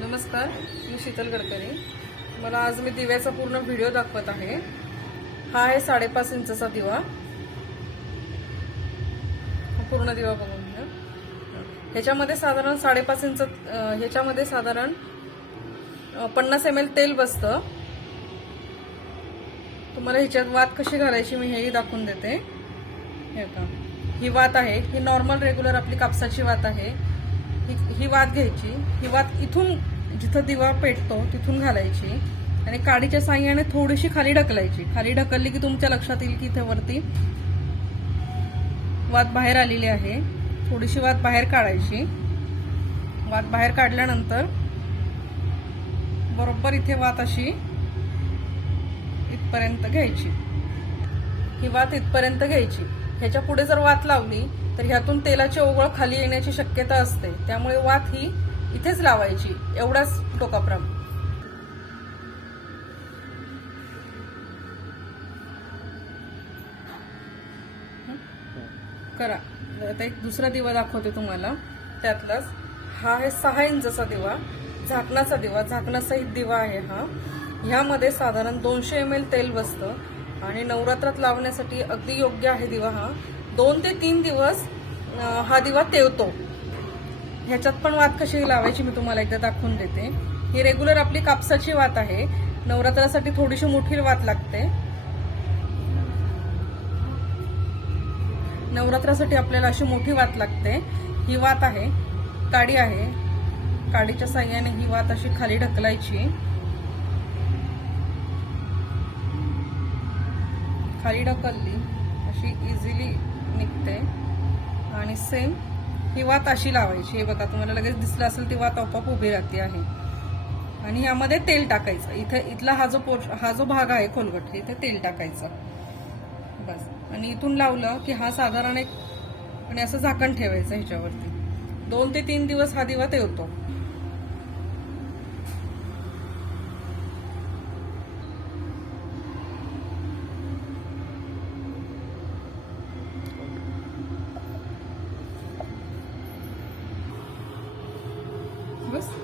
नमस्कार मी शीतल गडकरी. मला आज मी दिव्याचा पूर्ण व्हिडिओ दाखवत आहे. हा आहे साडेपाच इंचचा दिवा. पूर्ण दिवा बघून घ्या. ह्याच्यामध्ये साधारण साडेपाच इंच ह्याच्यामध्ये साधारण पन्नास एम एल तेल बसतं. तुम्हाला ह्याच्यात वात कशी घालायची मी हेही दाखवून देते. हे का ही वात आहे. ही नॉर्मल रेग्युलर आपली कापसाची वात आहे. ही ही वात घ्यायची. ही वात इथून जिथं दिवा पेटतो तिथून घालायची. आणि काडीच्या साह्याने थोडीशी खाली ढकलायची. खाली ढकलली की तुमच्या लक्षात येईल की इथे वरती वात बाहेर आलेली आहे. थोडीशी वात बाहेर काढायची. वात बाहेर काढल्यानंतर बरोबर इथे वात अशी इथपर्यंत घ्यायची. ही वात इथपर्यंत घ्यायची. ह्याच्या पुढे जर वात लावली तर ह्यातून तेलाची ओघळ खाली येण्याची शक्यता असते. त्यामुळे वात ही इथेच लावायची एवढाच टोकाप्रम करा. आता एक दुसरा दिवा दाखवते तुम्हाला. त्यातलाच हा आहे सहा इंचचा दिवा झाकणाचा दिवा झाकणासहित दिवा आहे हा. ह्यामध्ये साधारण दोनशे एम एल तेल बसतं आणि नवरात्रात लावण्यासाठी अगदी योग्य आहे दिवा हा. दोन ते तीन दिवस हा दिवा तेवतो. ह्याच्यात पण वात कशी लावायची मी तुम्हाला एकदा दाखवून देते. ही रेग्युलर आपली कापसाची वात आहे. नवरात्रासाठी थोडीशी मोठी वात लागते. नवरात्रासाठी आपल्याला अशी मोठी वात लागते. ही वात आहे काडी आहे. काडीच्या साह्याने ही वात अशी खाली ढकलायची. खाली ढकलली अशी इझिली निघते. आणि सेम ही वात अशी लावायची. हे बघा तुम्हाला लगेच दिसलं असेल ती वात आपोआप उभी राहते आहे. आणि यामध्ये तेल टाकायचं. इथे इथला हा जो पोर्श हा जो भाग आहे खोलगट इथे तेल टाकायचं. बस. आणि इथून लावलं की हा साधारण एक आणि असं झाकण ठेवायचं ह्याच्यावरती. दोन ते तीन दिवस हा दिवा तेवतो. was